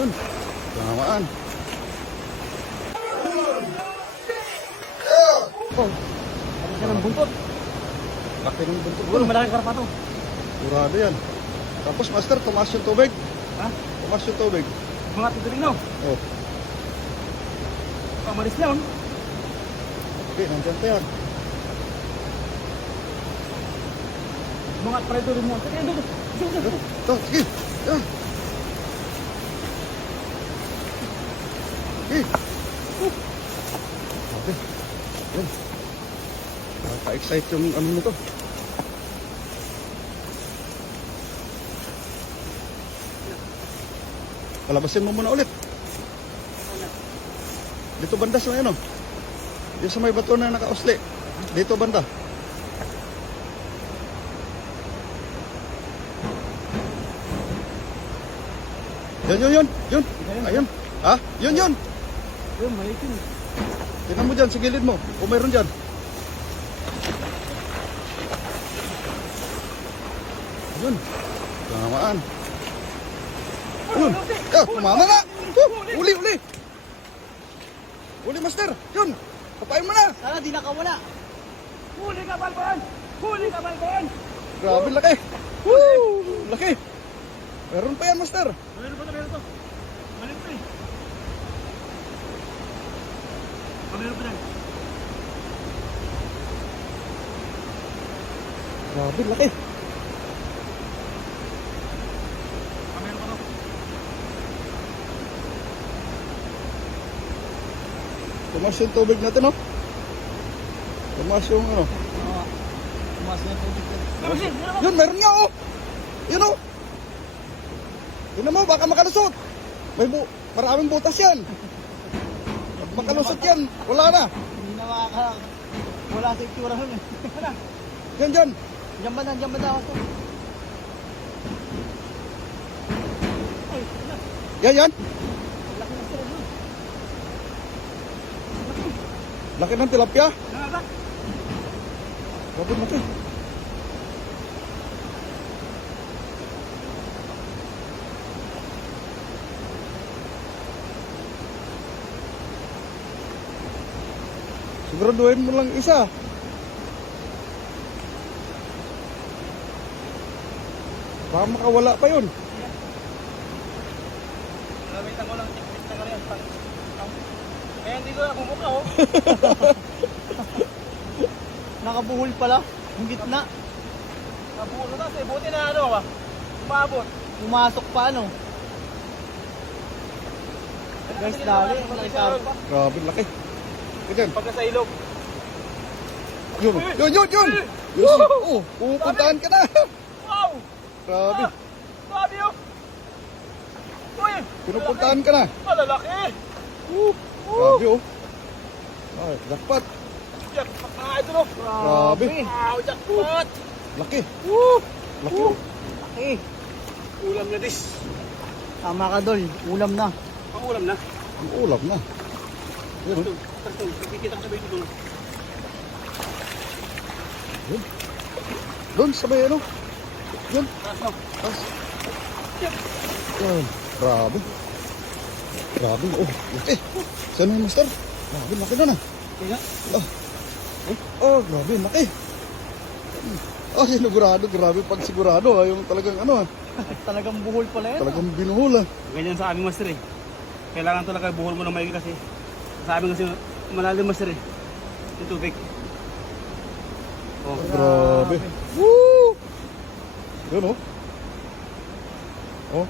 Yun. Tamaan. Oh. Yan ang buntot. Laki ng buntot. Siguro malaking karpato. Kurado yan. Tapos master, tumaas yung tubig. Ha? Tumaas yung tubig. Mga tutuling na. Oh. Pamalis na yun. Okay, nandyan pa yan. Mga predator mo. Sige, doon. Ito, sige. Yan. Sige. Okay. Yan. Nakaka-excite yung ano nito. Palabasin mo muna ulit. Dito banda sa ano? Dito sa may bato na nakausli. Dito banda. Yun. Ayun. Ha? Yun. Ayun, malikin. Tingnan mo dyan, sa gilid mo. Kung mayroon dyan. Yun. Tamaan. Yun. Tumama na. Uli. Uli, master. Yun. Kapain mo na. Sana di nakawala. Huli ka, Balbon! Huli ka, Balbon! Grabe, laki. Woo! Laki. Meron pa yan, master. Meron pa to. Meron pa eh. Meron pa yan. Grabe, laki. Meron pa to. Tumas yung tubig natin, no? Tumas yung ano. Tumas na tubig. Yun, meron nga, oh. Yun, oh. Tingnan mo, baka makalusot. Maraming butas yan. Pag makalusot yan, wala na. Hindi na wala sa itsura nun eh. Dyan. Diyan ba na ako? Ay, Yan. laki na sila nun. Laki ng tilapia. Nakabak. Grabe, laki. Siguraduhin mo lang isa. Baka makawala pa yun. Nalawitan ko lang, checklist na ko yan. Kaya hindi ko na bumuka oh. Nakabuhol pala, yung gitna. Nakabuhol na kasi, buti na ano ba? Umabot. Pumasok pa ano. Guys, dali, malaki pa. Grabe, laki. Ganyan. Pagka sa ilog. Yun. Oh, pupuntahan ka na. Wow! Grabe. Grabe yun! Uy! Pinupuntahan ka na. Malalaki! Grabe, oh. Ay, jackpot. Jackpot na ito no! Grabe. Wow! Jackpot! Laki. Laki, oh. Laki! Ulam na dis. Tama ka Dol, ulam na. Ang ulam na? Ang ulam na. Yun, oh. Nakikita ko sa baby doon. Yun. Doon, sabay ano. Yun. Taas no? Tas. Yan. Grabe. Grabe, oh. Laki. Saan yung master? Grabe, laki na na. Kaya? Grabe, laki. Sigurado, grabe pag sigurado. Yung talagang ano, Talagang buhol pala yan. talagang binuhol, ah. Ganyan sa aming master eh. Kailangan talaga buhol mo ng maigi kasi sa amin kasi malalim master eh. Yung tubig. Oh, Grabe. Woo! Yun, oh. Oh.